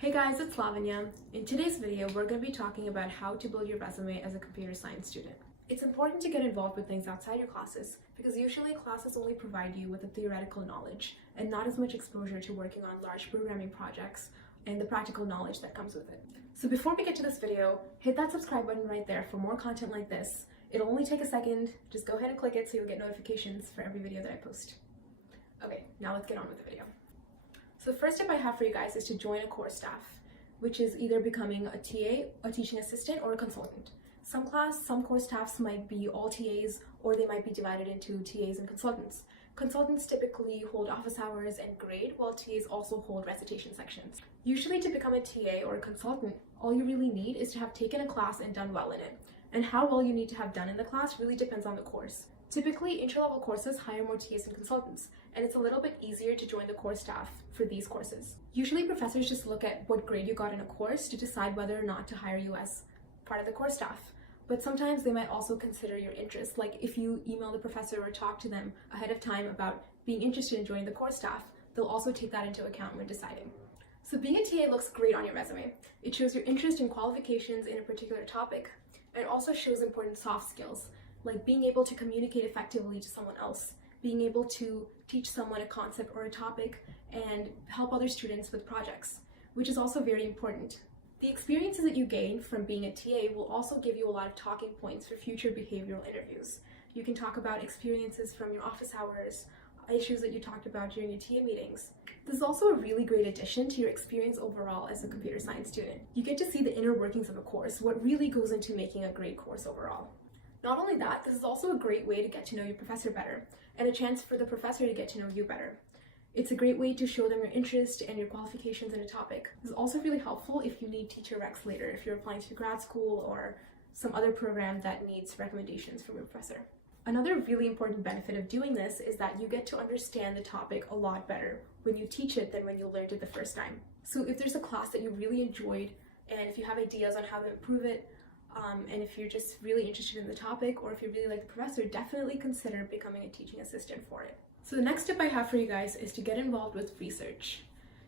Hey guys, it's Lavanya. In today's video, we're going to be talking about how to build your resume as a computer science student. It's important to get involved with things outside your classes because usually classes only provide you with the theoretical knowledge and not as much exposure to working on large programming projects and the practical knowledge that comes with it. So before we get to this video, hit that subscribe button right there for more content like this. It'll only take a second. Just go ahead and click it so you'll get notifications for every video that I post. Okay, now let's get on with the video. So the first tip I have for you guys is to join a core staff, which is either becoming a TA, a teaching assistant, or a consultant. Some core staffs might be all TAs, or they might be divided into TAs and consultants. Consultants typically hold office hours and grade, while TAs also hold recitation sections. Usually to become a TA or a consultant, all you really need is to have taken a class and done well in it. And how well you need to have done in the class really depends on the course. Typically, entry-level courses hire more TAs and consultants, and it's a little bit easier to join the core staff for these courses. Usually, professors just look at what grade you got in a course to decide whether or not to hire you as part of the core staff. But sometimes they might also consider your interest, like if you email the professor or talk to them ahead of time about being interested in joining the core staff, they'll also take that into account when deciding. So being a TA looks great on your resume. It shows your interest and qualifications in a particular topic, and it also shows important soft skills, like being able to communicate effectively to someone else, being able to teach someone a concept or a topic, and help other students with projects, which is also very important. The experiences that you gain from being a TA will also give you a lot of talking points for future behavioral interviews. You can talk about experiences from your office hours, issues that you talked about during your TA meetings. This is also a really great addition to your experience overall as a computer science student. You get to see the inner workings of a course, what really goes into making a great course overall. Not only that, this is also a great way to get to know your professor better, and a chance for the professor to get to know you better. It's a great way to show them your interest and your qualifications in a topic. This is also really helpful if you need teacher recs later, if you're applying to grad school or some other program that needs recommendations from your professor. Another really important benefit of doing this is that you get to understand the topic a lot better when you teach it than when you learned it the first time. So if there's a class that you really enjoyed, and if you have ideas on how to improve it, and if you're just really interested in the topic, or if you really like the professor, definitely consider becoming a teaching assistant for it. So the next tip I have for you guys is to get involved with research.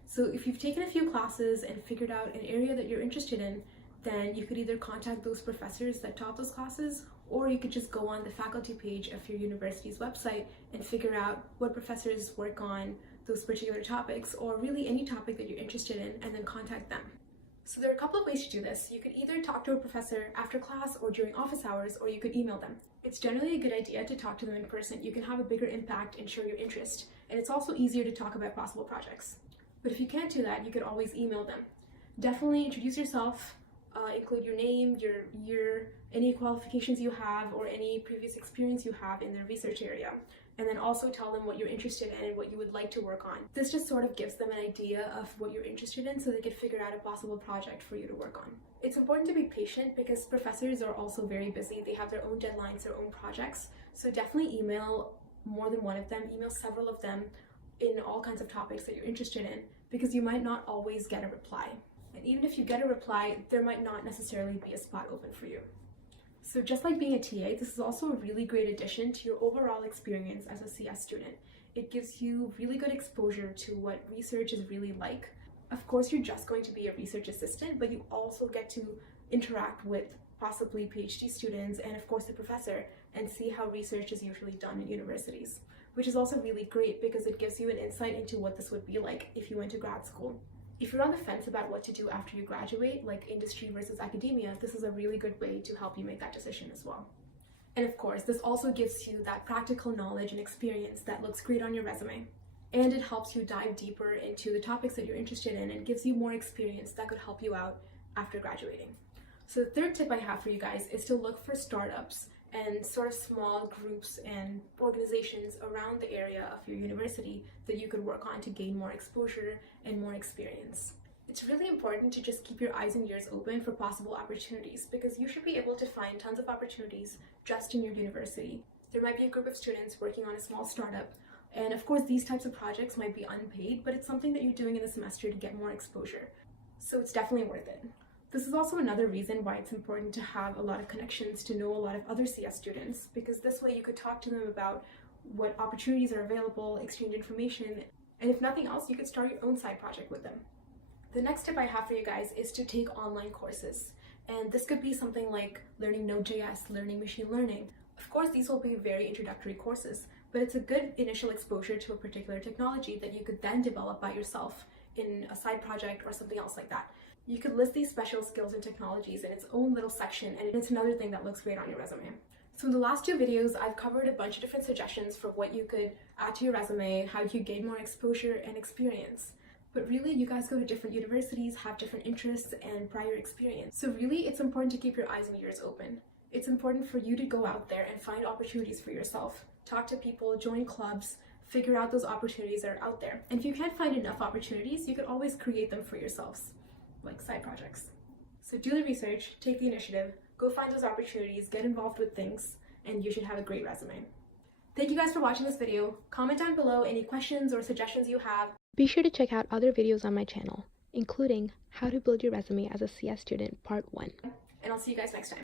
So if you've taken a few classes and figured out an area that you're interested in, then you could either contact those professors that taught those classes, or you could just go on the faculty page of your university's website and figure out what professors work on those particular topics, or really any topic that you're interested in, and then contact them. So there are a couple of ways to do this. You could either talk to a professor after class or during office hours, or you could email them. It's generally a good idea to talk to them in person. You can have a bigger impact and show your interest, and it's also easier to talk about possible projects. But if you can't do that, you could always email them. Definitely introduce yourself, include your name, your year, any qualifications you have, or any previous experience you have in their research area. And then also tell them what you're interested in and what you would like to work on. This just sort of gives them an idea of what you're interested in so they can figure out a possible project for you to work on. It's important to be patient because professors are also very busy. They have their own deadlines, their own projects. So definitely email more than one of them, email several of them in all kinds of topics that you're interested in, because you might not always get a reply. And even if you get a reply, there might not necessarily be a spot open for you. So just like being a TA, this is also a really great addition to your overall experience as a CS student. It gives you really good exposure to what research is really like. Of course, you're just going to be a research assistant, but you also get to interact with possibly PhD students and of course the professor and see how research is usually done in universities, which is also really great because it gives you an insight into what this would be like if you went to grad school. If you're on the fence about what to do after you graduate, like industry versus academia, this is a really good way to help you make that decision as well. And of course, this also gives you that practical knowledge and experience that looks great on your resume. And it helps you dive deeper into the topics that you're interested in and gives you more experience that could help you out after graduating. So the third tip I have for you guys is to look for startups and sort of small groups and organizations around the area of your university that you could work on to gain more exposure and more experience. It's really important to just keep your eyes and ears open for possible opportunities because you should be able to find tons of opportunities just in your university. There might be a group of students working on a small startup, and of course these types of projects might be unpaid, but it's something that you're doing in the semester to get more exposure. So it's definitely worth it. This is also another reason why it's important to have a lot of connections to know a lot of other CS students, because this way you could talk to them about what opportunities are available, exchange information, and if nothing else, you could start your own side project with them. The next tip I have for you guys is to take online courses. And this could be something like learning Node.js, learning machine learning. Of course, these will be very introductory courses, but it's a good initial exposure to a particular technology that you could then develop by yourself in a side project or something else like that. You could list these special skills and technologies in its own little section, and it's another thing that looks great on your resume. So in the last 2 videos, I've covered a bunch of different suggestions for what you could add to your resume, how you gain more exposure and experience. But really, you guys go to different universities, have different interests and prior experience. So really, it's important to keep your eyes and ears open. It's important for you to go out there and find opportunities for yourself. Talk to people, join clubs, figure out those opportunities that are out there. And if you can't find enough opportunities, you could always create them for yourselves, like side projects. So do the research, take the initiative, go find those opportunities, get involved with things, and you should have a great resume. Thank you guys for watching this video. Comment down below any questions or suggestions you have. Be sure to check out other videos on my channel, including How to Build Your Resume as a CS Student Part 1. And I'll see you guys next time.